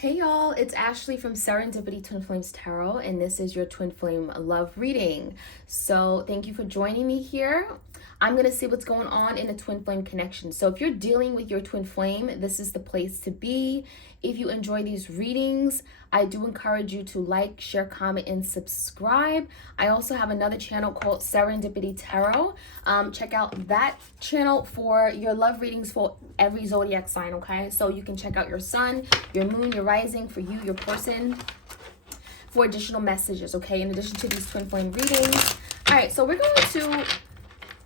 Hey y'all, it's Ashley from Serendipity Twin Flames Tarot, and this is your Twin Flame love reading. So, thank you for joining me here. I'm going to see what's going on in a twin flame connection. So, if you're dealing with your twin flame, this is the place to be. If you enjoy these readings, I do encourage you to like, share, comment, and subscribe. I also have another channel called Serendipity Tarot. Check out that channel for your love readings for every zodiac sign, okay? So you can check out your sun, your moon, your rising for you, your person, for additional messages, okay? In addition to these twin flame readings. All right, so we're going to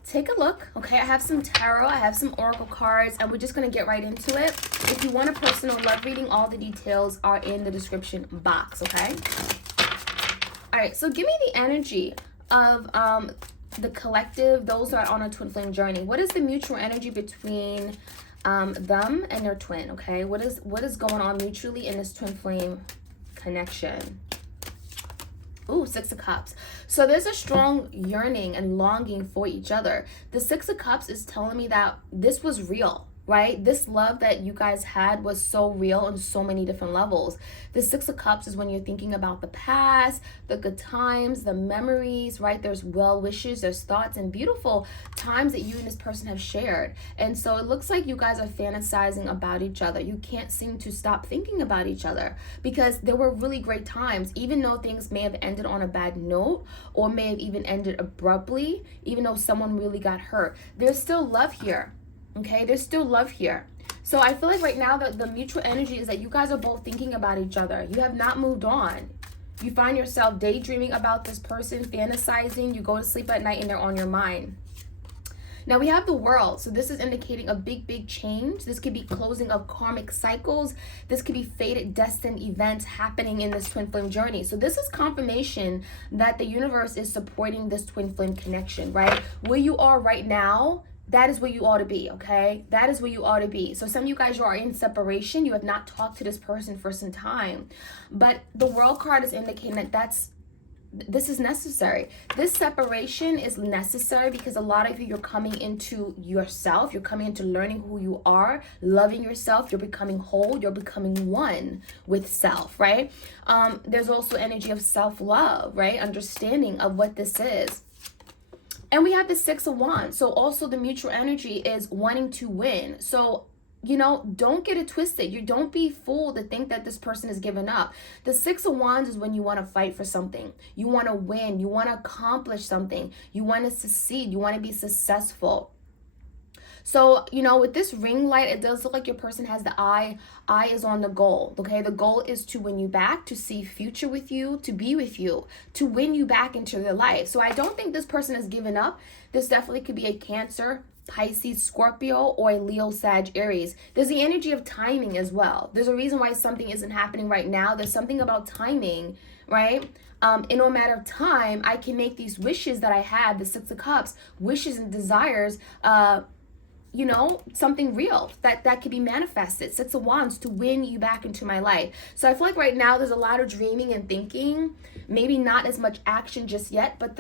take a look, okay? I have some tarot, I have some oracle cards, and we're just going to get right into it. If you want a personal love reading, all the details are in the description box, okay? All right, so give me the energy of the collective, those who are on a twin flame journey. What is the mutual energy between them and their twin, okay? What is going on mutually in this twin flame connection? Ooh, Six of Cups. So there's a strong yearning and longing for each other. The Six of Cups is telling me that this was real, right? This love that you guys had was so real on so many different levels. The Six of Cups is when you're thinking about the past, the good times, the memories, right? There's well wishes, there's thoughts and beautiful times that you and this person have shared. And so it looks like you guys are fantasizing about each other. You can't seem to stop thinking about each other because there were really great times, even though things may have ended on a bad note or may have even ended abruptly, even though someone really got hurt. There's still love here. Okay, there's still love here. So I feel like right now the mutual energy is that you guys are both thinking about each other. You have not moved on. You find yourself daydreaming about this person, fantasizing. You go to sleep at night and they're on your mind. Now we have the World. So this is indicating a big change. This could be closing of karmic cycles. This could be fated, destined events happening in this twin flame journey. So this is confirmation that the universe is supporting this twin flame connection, right? Where you are right now, that is where you ought to be, okay? That is where you ought to be. So some of you guys, you are in separation. You have not talked to this person for some time. But the World card is indicating that this is necessary. This separation is necessary because a lot of you, you're coming into yourself. You're coming into learning who you are, loving yourself. You're becoming whole. You're becoming one with self, right? There's also energy of self-love, right? Understanding of what this is. And we have the Six of Wands. So also the mutual energy is wanting to win. So, you know, don't get it twisted. You don't be fooled to think that this person is giving up. The Six of Wands is when you want to fight for something. You want to win. You want to accomplish something. You want to succeed. You want to be successful. So, you know, with this ring light, it does look like your person has the eye is on the goal, okay? The goal is to win you back, to see future with you, to be with you, to win you back into their life. So I don't think this person has given up. This definitely could be a Cancer, Pisces, Scorpio, or a Leo, Sag, Aries. There's the energy of timing as well. There's a reason why something isn't happening right now. There's something about timing, right? In no matter of time, I can make these wishes that I had, the Six of Cups, wishes and desires, you know, something real that could be manifested. Six of Wands to win you back into my life. So I feel like right now there's a lot of dreaming and thinking, maybe not as much action just yet, but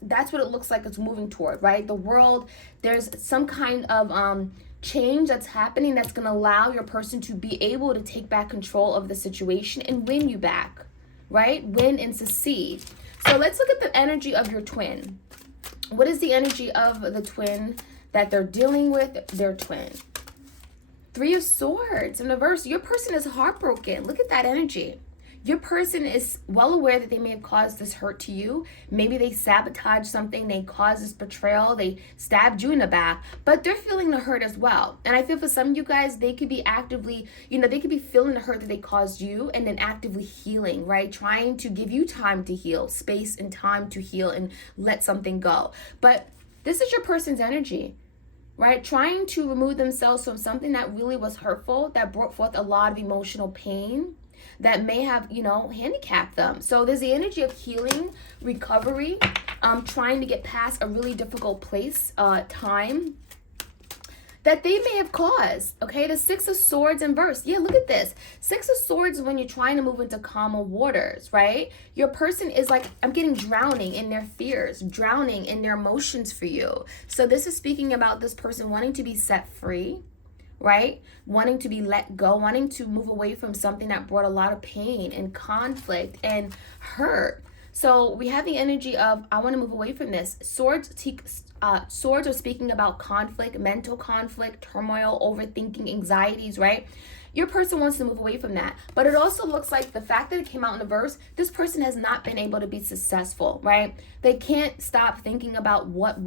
that's what it looks like it's moving toward, right? The World, there's some kind of change that's happening that's going to allow your person to be able to take back control of the situation and win you back, right? Win and succeed. So let's look at the energy of your twin. What is the energy of the twin that they're dealing with, their twin? Three of Swords in reverse. Your person is heartbroken. Look at that energy. Your person is well aware that they may have caused this hurt to you. Maybe they sabotaged something. They caused this betrayal. They stabbed you in the back. But they're feeling the hurt as well. And I feel for some of you guys, they could be actively, you know, they could be feeling the hurt that they caused you and then actively healing, right? Trying to give you time to heal, space and time to heal and let something go. But this is your person's energy, right? Trying to remove themselves from something that really was hurtful, that brought forth a lot of emotional pain, that may have, you know, handicapped them. So there's the energy of healing, recovery, trying to get past a really difficult time that they may have caused, okay? The Six of Swords in verse. Yeah, look at this. Six of Swords is when you're trying to move into calmer waters, right? Your person is like, I'm getting drowning in their fears, drowning in their emotions for you. So this is speaking about this person wanting to be set free, right? Wanting to be let go, wanting to move away from something that brought a lot of pain and conflict and hurt. So we have the energy of, I want to move away from this. Swords are speaking about conflict, mental conflict, turmoil, overthinking, anxieties, right? Your person wants to move away from that. But it also looks like the fact that it came out in the verse, this person has not been able to be successful, right? They can't stop thinking about what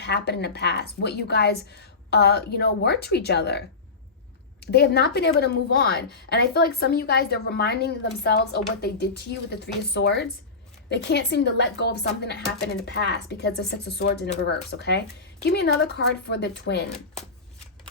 happened in the past, what you guys, were to each other. They have not been able to move on. And I feel like some of you guys, they're reminding themselves of what they did to you with the Three of Swords. They can't seem to let go of something that happened in the past because the Six of Swords in the reverse, okay? Give me another card for the twin.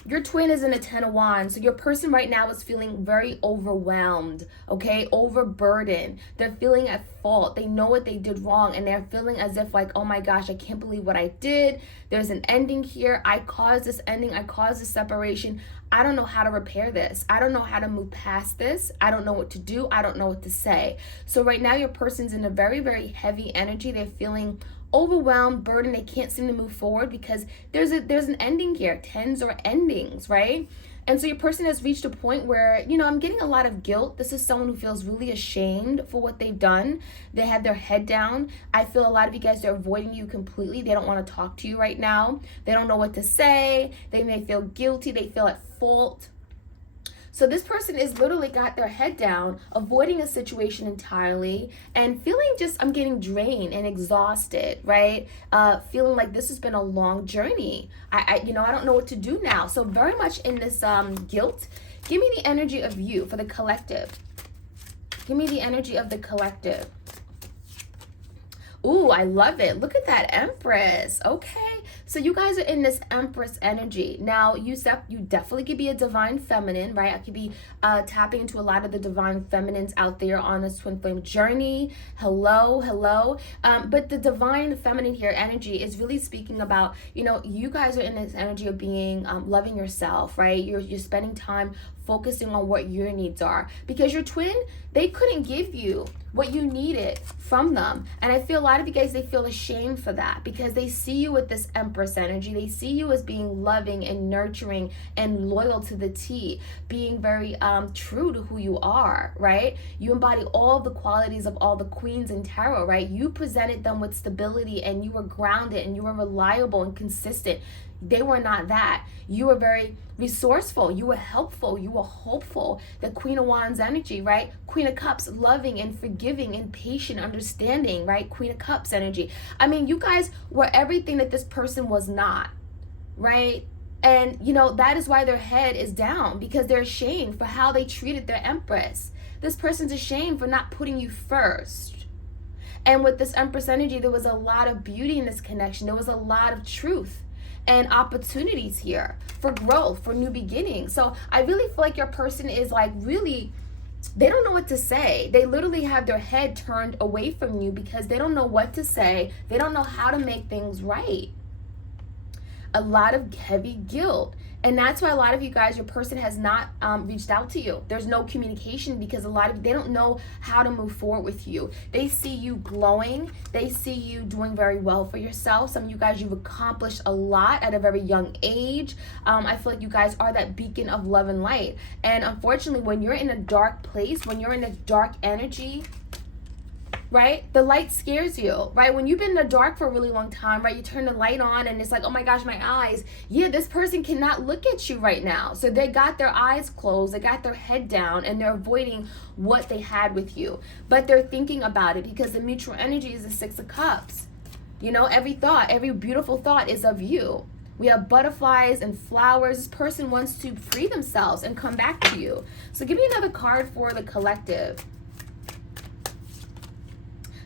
Your twin is in a 10 of Wands. So your person right now is feeling very overwhelmed, okay? Overburdened. They're feeling at fault. They know what they did wrong, and they're feeling as if like, oh my gosh, I can't believe what I did. There's an ending here. I caused this ending. I caused this separation. I don't know how to repair this. I don't know how to move past this. I don't know what to do. I don't know what to say. So right now your person's in a very, very heavy energy. They're feeling overwhelmed, burdened. They can't seem to move forward because there's an ending here. Tens are endings, right? And so your person has reached a point where, I'm getting a lot of guilt. This is someone who feels really ashamed for what they've done. They have their head down. I feel a lot of you guys are avoiding you completely. They don't want to talk to you right now. They don't know what to say. They may feel guilty. They feel at fault. So this person is literally got their head down, avoiding a situation entirely, and feeling just, I'm getting drained and exhausted, right? Feeling like this has been a long journey. I don't know what to do now. So very much in this guilt. Give me the energy of you for the collective. Give me the energy of the collective. Ooh, I love it. Look at that Empress. Okay. So you guys are in this Empress energy. Now, you definitely could be a divine feminine, right? I could be tapping into a lot of the divine feminines out there on this twin flame journey. Hello. But the divine feminine here energy is really speaking about, you guys are in this energy of being loving yourself, right? You're spending time focusing on what your needs are, because your twin, they couldn't give you what you needed from them. And I feel a lot of you guys, they feel ashamed for that because they see you with this Empress energy. They see you as being loving and nurturing and loyal to the T, being very true to who you are, right? You embody all the qualities of all the queens in tarot, right? You presented them with stability, and you were grounded, and you were reliable and consistent. They were not that. You were very resourceful. You were helpful. You were hopeful. The Queen of Wands energy, right? Queen of Cups, loving and forgiving and patient, understanding, right? Queen of Cups energy. I mean, you guys were everything that this person was not, right? And, that is why their head is down, because they're ashamed for how they treated their Empress. This person's ashamed for not putting you first. And with this Empress energy, there was a lot of beauty in this connection. There was a lot of truth and opportunities here for growth, for new beginnings. So I really feel like your person is like really, they don't know what to say. They literally have their head turned away from you because they don't know what to say. They don't know how to make things right. A lot of heavy guilt. And that's why a lot of you guys, your person has not reached out to you. There's no communication because a lot of, they don't know how to move forward with you. They see you glowing. They see you doing very well for yourself. Some of you guys, you've accomplished a lot at a very young age. I feel like you guys are that beacon of love and light. And unfortunately, when you're in a dark place, when you're in a dark energy, right? The light scares you, right? When you've been in the dark for a really long time, right? You turn the light on and it's like, oh my gosh, my eyes. Yeah, this person cannot look at you right now. So they got their eyes closed, they got their head down, and they're avoiding what they had with you. But they're thinking about it because the mutual energy is the Six of Cups. Every thought, every beautiful thought is of you. We have butterflies and flowers. This person wants to free themselves and come back to you. So give me another card for the collective.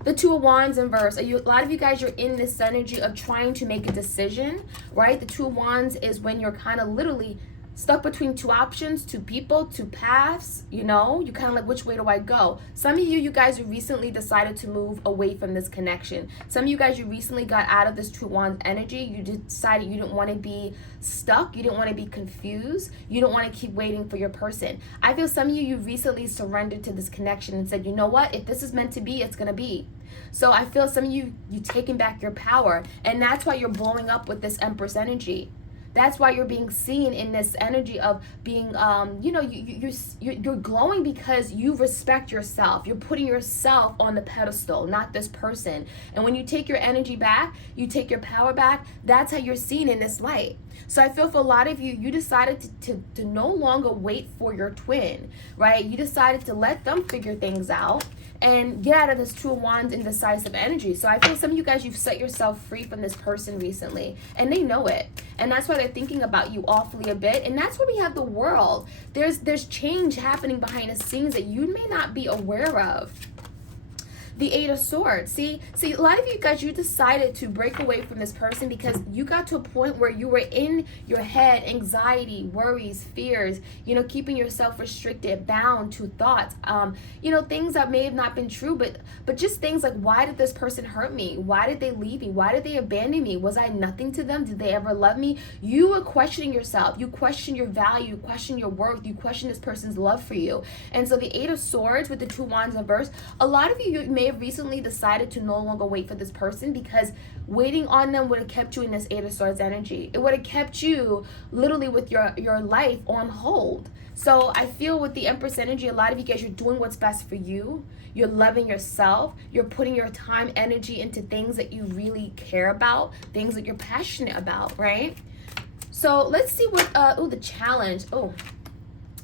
The Two of Wands in verse. A lot of you guys, you're in this energy of trying to make a decision, right? The Two of Wands is when you're kind of literally stuck between two options, two people, two paths. You kind of like, which way do I go? Some of you guys, you recently decided to move away from this connection. Some of you guys, you recently got out of this Two of Wands energy. You decided you didn't want to be stuck. You didn't want to be confused. You don't want to keep waiting for your person. I feel some of you recently surrendered to this connection and said, you know what? If this is meant to be, it's going to be. So I feel some of you taking back your power, and that's why you're blowing up with this Empress energy. That's why you're being seen in this energy of being, you're glowing because you respect yourself. You're putting yourself on the pedestal, not this person. And when you take your energy back, you take your power back, that's how you're seen in this light. So I feel for a lot of you, you decided to no longer wait for your twin, right? You decided to let them figure things out and get out of this Two of Wands indecisive energy. So I feel some of you guys, you've set yourself free from this person recently, and they know it. And that's why they're thinking about you awfully a bit. And that's where we have the World. There's change happening behind the scenes that you may not be aware of. The Eight of Swords. See, a lot of you guys, you decided to break away from this person because you got to a point where you were in your head, anxiety, worries, fears, keeping yourself restricted, bound to thoughts, things that may have not been true, but just things like, why did this person hurt me? Why did they leave me? Why did they abandon me? Was I nothing to them? Did they ever love me? You were questioning yourself. You question your value, you question your worth, you question this person's love for you. And so the Eight of Swords with the Two Wands in reverse, a lot of you may have recently decided to no longer wait for this person because waiting on them would have kept you in this Eight of Swords energy. It would have kept you literally with your life on hold. So I feel with the Empress energy, a lot of you guys, you're doing what's best for you. You're loving yourself. You're putting your time, energy into things that you really care about, things that you're passionate about, right? So let's see what, the challenge.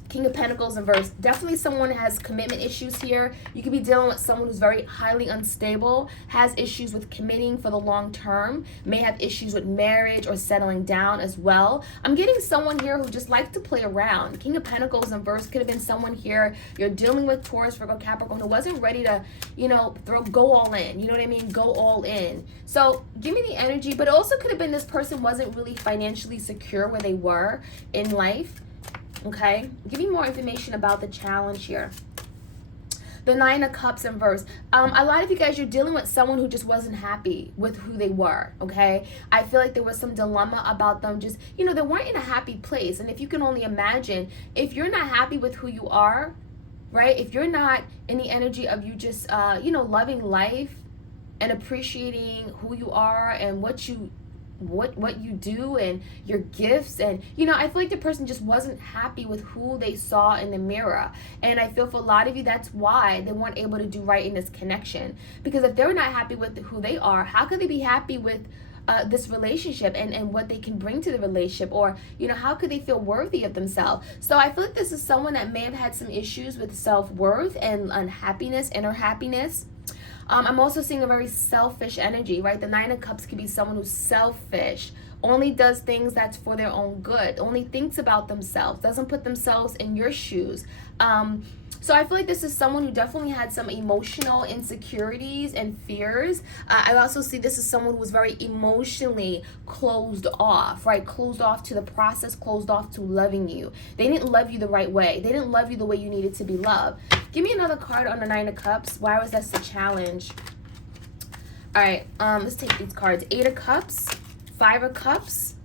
King of Pentacles in reverse. Definitely someone has commitment issues here. You could be dealing with someone who's very highly unstable, has issues with committing for the long term, may have issues with marriage or settling down as well. I'm getting someone here who just likes to play around. King of Pentacles in reverse could have been someone here. You're dealing with Taurus, Virgo, Capricorn who wasn't ready to, go all in. You know what I mean? Go all in. So give me the energy, but it also could have been this person wasn't really financially secure where they were in life. Okay, give me more information about the challenge here. The Nine of Cups in reverse. A lot of you guys, you're dealing with someone who just wasn't happy with who they were, okay? I feel like there was some dilemma about them just, they weren't in a happy place. And if you can only imagine, if you're not happy with who you are, right? If you're not in the energy of you just, loving life and appreciating who you are and what you do and your gifts, and I feel like the person just wasn't happy with who they saw in the mirror. And I feel for a lot of you, that's why they weren't able to do right in this connection, because if they're not happy with who they are, how could they be happy with this relationship and what they can bring to the relationship? Or how could they feel worthy of themselves? So I feel like this is someone that may have had some issues with self-worth and unhappiness, inner happiness. I'm also seeing a very selfish energy, right? The Nine of Cups could be someone who's selfish, only does things that's for their own good, only thinks about themselves, doesn't put themselves in your shoes. So I feel like this is someone who definitely had some emotional insecurities and fears. I also see this as someone who was very emotionally closed off, right? Closed off to the process, closed off to loving you. They didn't love you the right way. They didn't love you the way you needed to be loved. Give me another card on the Nine of Cups. Why was that the challenge? All right, let's take these cards. Eight of Cups, Five of Cups,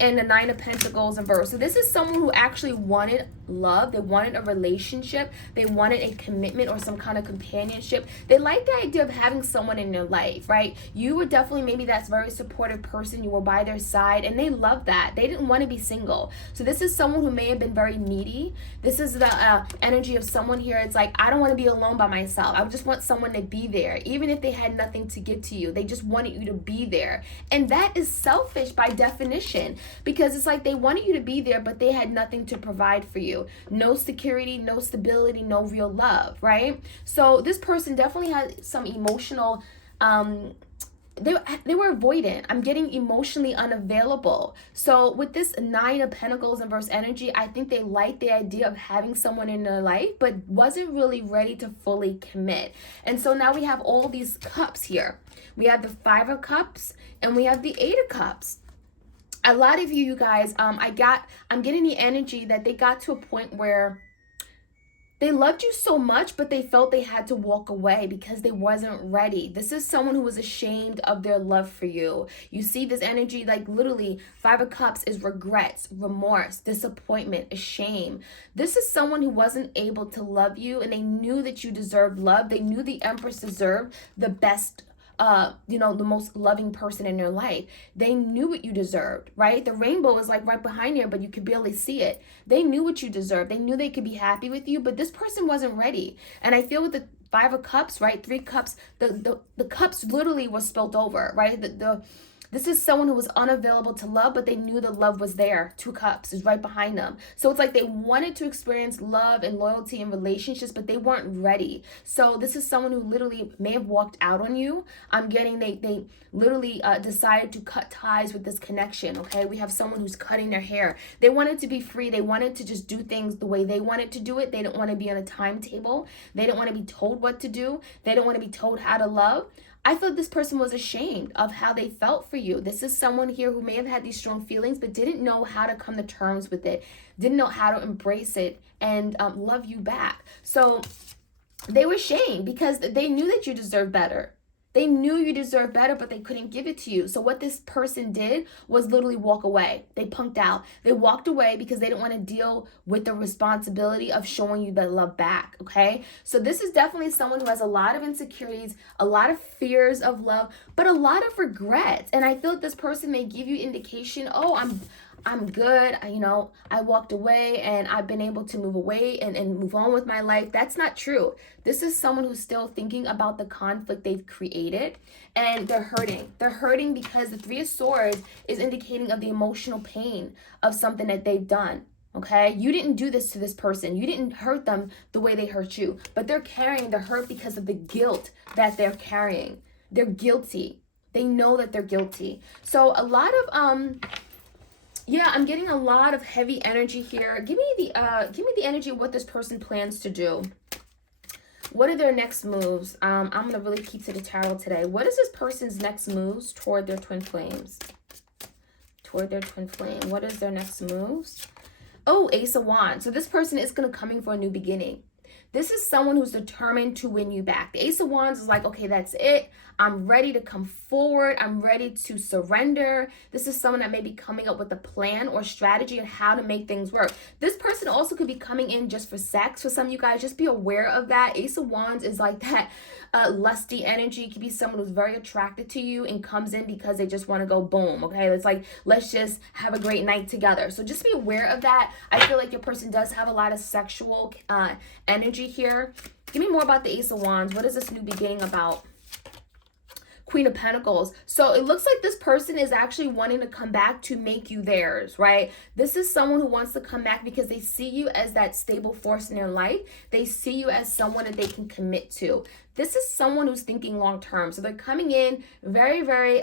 and the Nine of Pentacles in reverse. So this is someone who actually wanted love. They wanted a relationship. They wanted a commitment or some kind of companionship. They like the idea of having someone in their life, right? You were definitely maybe that very supportive person. You were by their side, and they loved that. They didn't want to be single. So this is someone who may have been very needy. This is the energy of someone here. It's like, I don't want to be alone by myself. I just want someone to be there. Even if they had nothing to give to you, they just wanted you to be there. And that is selfish by definition, because it's like they wanted you to be there, but they had nothing to provide for you. No security, no stability, no real love, right? So this person definitely had some emotional, they were avoidant. I'm getting emotionally unavailable. So with this Nine of Pentacles in reverse energy, I think they liked the idea of having someone in their life, but wasn't really ready to fully commit. And so now we have all these cups here. We have the Five of Cups and we have the Eight of Cups. A lot of you guys, I'm getting the energy that they got to a point where they loved you so much, but they felt they had to walk away because they wasn't ready. This is someone who was ashamed of their love for you. You see this energy, like literally, Five of Cups is regrets, remorse, disappointment, a shame. This is someone who wasn't able to love you, and they knew that you deserved love. They knew the Empress deserved the best you know, the most loving person in their life. They knew what you deserved, right? The rainbow is like right behind you, but you could barely see it. They knew what you deserved. They knew they could be happy with you, but this person wasn't ready. And I feel with the Five of Cups, right? 3 cups, the cups literally were spilt over, right? This is someone who was unavailable to love, but they knew the love was there. 2 cups is right behind them. So it's like they wanted to experience love and loyalty and relationships, but they weren't ready. So this is someone who literally may have walked out on you. I'm getting they literally decided to cut ties with this connection, okay? We have someone who's cutting their hair. They wanted to be free. They wanted to just do things the way they wanted to do it. They didn't want to be on a timetable. They didn't want to be told what to do. They didn't want to be told how to love. I thought this person was ashamed of how they felt for you. This is someone here who may have had these strong feelings, but didn't know how to come to terms with it, didn't know how to embrace it and love you back. So they were ashamed because they knew that you deserved better. They knew you deserved better, but they couldn't give it to you. So what this person did was literally walk away. They punked out. They walked away because they didn't want to deal with the responsibility of showing you that love back, okay? So this is definitely someone who has a lot of insecurities, a lot of fears of love, but a lot of regrets. And I feel like this person may give you indication, oh, I'm good. You know, I walked away and I've been able to move away and move on with my life. That's not true. This is someone who's still thinking about the conflict they've created and they're hurting. They're hurting because the Three of Swords is indicating of the emotional pain of something that they've done. Okay, you didn't do this to this person. You didn't hurt them the way they hurt you, but they're carrying the hurt because of the guilt that they're carrying. They're guilty. They know that they're guilty. So a lot of yeah, I'm getting a lot of heavy energy here. Give me the energy of what this person plans to do. What are their next moves? I'm gonna really keep to the tarot today. What is this person's next moves toward their twin flames? Toward their twin flame. What is their next moves? Oh, Ace of Wands. So this person is coming for a new beginning. This is someone who's determined to win you back. The Ace of Wands is like, okay, that's it. I'm ready to come forward. I'm ready to surrender. This is someone that may be coming up with a plan or strategy on how to make things work. This person also could be coming in just for sex. For some of you guys, just be aware of that. Ace of Wands is like that lusty energy. It could be someone who's very attracted to you and comes in because they just want to go boom, okay? It's like, let's just have a great night together. So just be aware of that. I feel like your person does have a lot of sexual energy here. Give me more about the Ace of Wands. What is this new beginning about? Queen of Pentacles. So it looks like this person is actually wanting to come back to make you theirs, right? This is someone who wants to come back because they see you as that stable force in their life. They see you as someone that they can commit to. This is someone who's thinking long term. So they're coming in very, very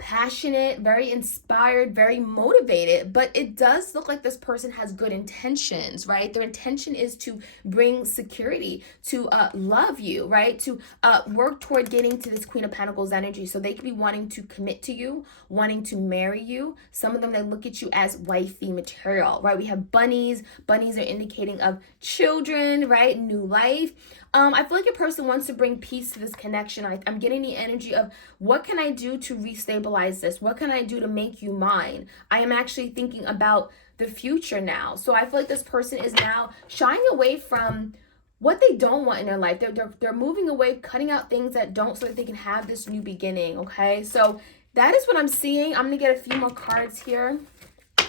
passionate, very inspired, very motivated, but it does look like this person has good intentions, right? Their intention is to bring security, to love you, right? To work toward getting to this Queen of Pentacles energy. So they could be wanting to commit to you, wanting to marry you. Some of them, they look at you as wifey material, right? We have bunnies. Bunnies are indicating of children, right? New life. I feel like a person wants to bring peace to this connection. I'm getting the energy of, what can I do to restabilize this? What can I do to make you mine? I am actually thinking about the future now. So I feel like this person is now shying away from what they don't want in their life. They're moving away, cutting out things that don't, so that they can have this new beginning, okay? So that is what I'm seeing. I'm going to get a few more cards here. A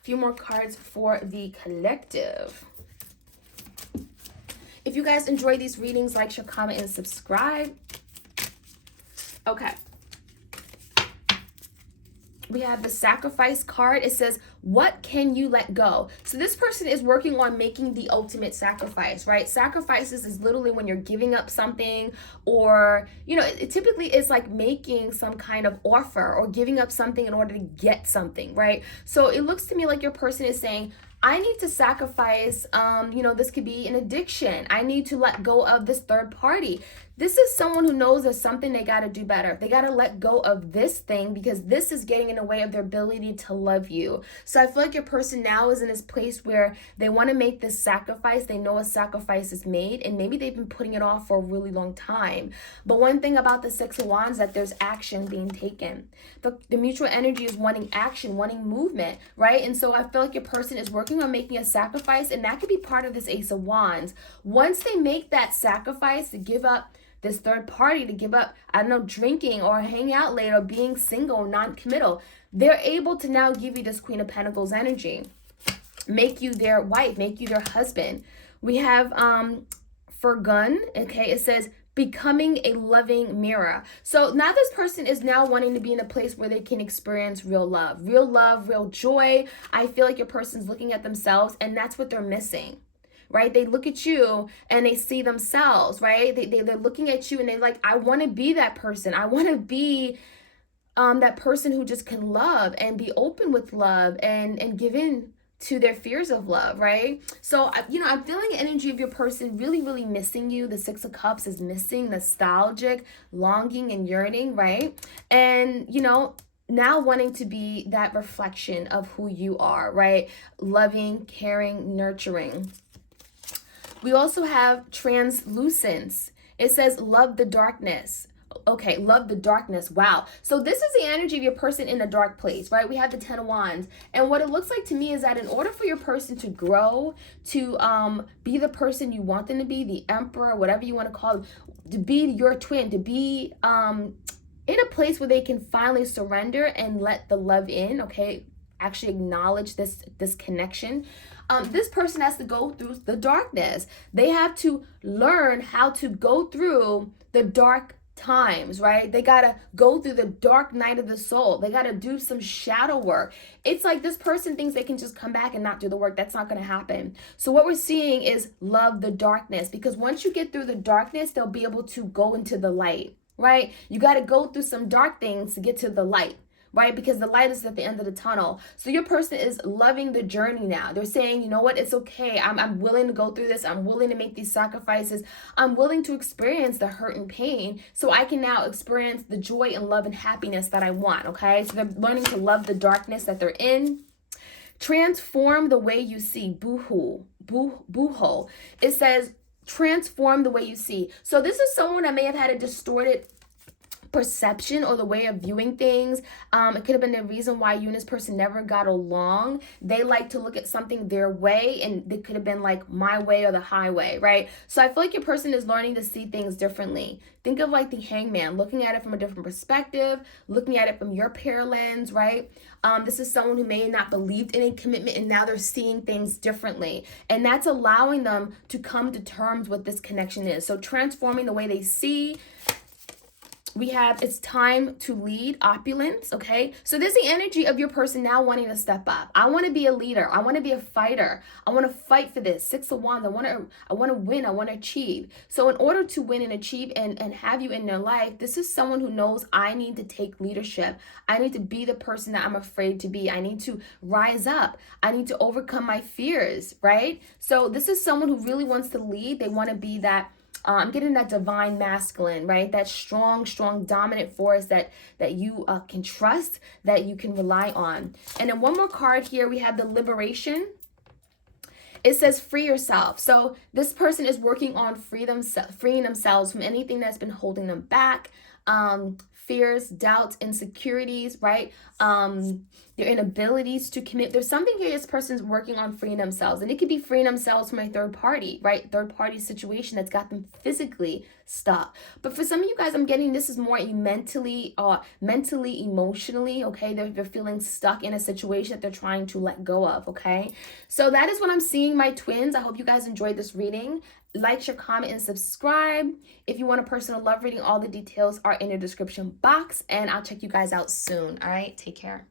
few more cards for the collective. If you guys enjoy these readings, like, share, comment, and subscribe. Okay. We have the Sacrifice card. It says, what can you let go? So this person is working on making the ultimate sacrifice, right? Sacrifices is literally when you're giving up something, or, you know, it typically is like making some kind of offer or giving up something in order to get something, right? So it looks to me like your person is saying, I need to sacrifice, you know, this could be an addiction. I need to let go of this third party. This is someone who knows there's something they got to do better. They got to let go of this thing because this is getting in the way of their ability to love you. So I feel like your person now is in this place where they want to make this sacrifice. They know a sacrifice is made, and maybe they've been putting it off for a really long time. But one thing about the Six of Wands is that there's action being taken. The mutual energy is wanting action, wanting movement, right? And so I feel like your person is working on making a sacrifice, and that could be part of this Ace of Wands. Once they make that sacrifice to give up this third party to give up, I don't know, drinking or hang out late or being single, non-committal. They're able to now give you this Queen of Pentacles energy, make you their wife, make you their husband. We have Furgun, okay, it says becoming a loving mirror. So now this person is now wanting to be in a place where they can experience real love, real joy. I feel like your person's looking at themselves and that's what they're missing, right? They look at you and they see themselves, right? They're looking at you and they're like, I want to be that person. I want to be that person who just can love and be open with love and give in to their fears of love, right? So, I'm feeling the energy of your person really missing you. The Six of Cups is missing, nostalgic, longing and yearning, right? And, now wanting to be that reflection of who you are, right? Loving, caring, nurturing. We also have translucence. It says, love the darkness. Okay, love the darkness. Wow. So this is the energy of your person in a dark place, right? We have the 10 of Wands. And what it looks like to me is that in order for your person to grow, to be the person you want them to be, the emperor, whatever you want to call them, to be your twin, to be in a place where they can finally surrender and let the love in, okay? Actually acknowledge this connection. This person has to go through the darkness. They have to learn how to go through the dark times, right? They gotta go through the dark night of the soul. They gotta do some shadow work. It's like this person thinks they can just come back and not do the work. That's not gonna happen. So what we're seeing is love the darkness, because once you get through the darkness, they'll be able to go into the light, right? You gotta go through some dark things to get to the light, right? Because the light is at the end of the tunnel. So your person is loving the journey now. They're saying, you know what, it's okay. I'm willing to go through this. I'm willing to make these sacrifices. I'm willing to experience the hurt and pain so I can now experience the joy and love and happiness that I want, okay? So they're learning to love the darkness that they're in. Transform the way you see. Boohoo. It says, transform the way you see. So this is someone that may have had a distorted perception or the way of viewing things. It could have been the reason why you and this person never got along. They like to look at something their way, and it could have been like my way or the highway, right? So I feel like your person is learning to see things differently. Think of like the Hangman, looking at it from a different perspective, looking at it from your pear lens, right? This is someone who may have not believed in a commitment and now they're seeing things differently. And that's allowing them to come to terms with this connection is. So transforming the way they see. We have, it's time to lead, opulence, okay? So there's the energy of your person now wanting to step up. I want to be a leader. I want to be a fighter. I want to fight for this. Six of Wands. I want to win. I want to achieve. So in order to win and achieve and have you in their life, this is someone who knows I need to take leadership. I need to be the person that I'm afraid to be. I need to rise up. I need to overcome my fears, right? So this is someone who really wants to lead. They want to be that I'm getting that divine masculine, right? That strong, dominant force that you can trust, that you can rely on. And then one more card here, we have the liberation. It says free yourself. So this person is working on freeing themselves from anything that's been holding them back. Fears, doubts, insecurities, right? Their inabilities to commit. There's something here this person's working on freeing themselves. And it could be freeing themselves from a third party, right? Third party situation that's got them physically stuck. But for some of you guys, I'm getting this is more mentally, emotionally, okay? They're feeling stuck in a situation that they're trying to let go of, okay? So that is what I'm seeing, my twins. I hope you guys enjoyed this reading. Like, share, comment, and subscribe. If you want a personal love reading, all the details are in the description box. And I'll check you guys out soon. All right, take care.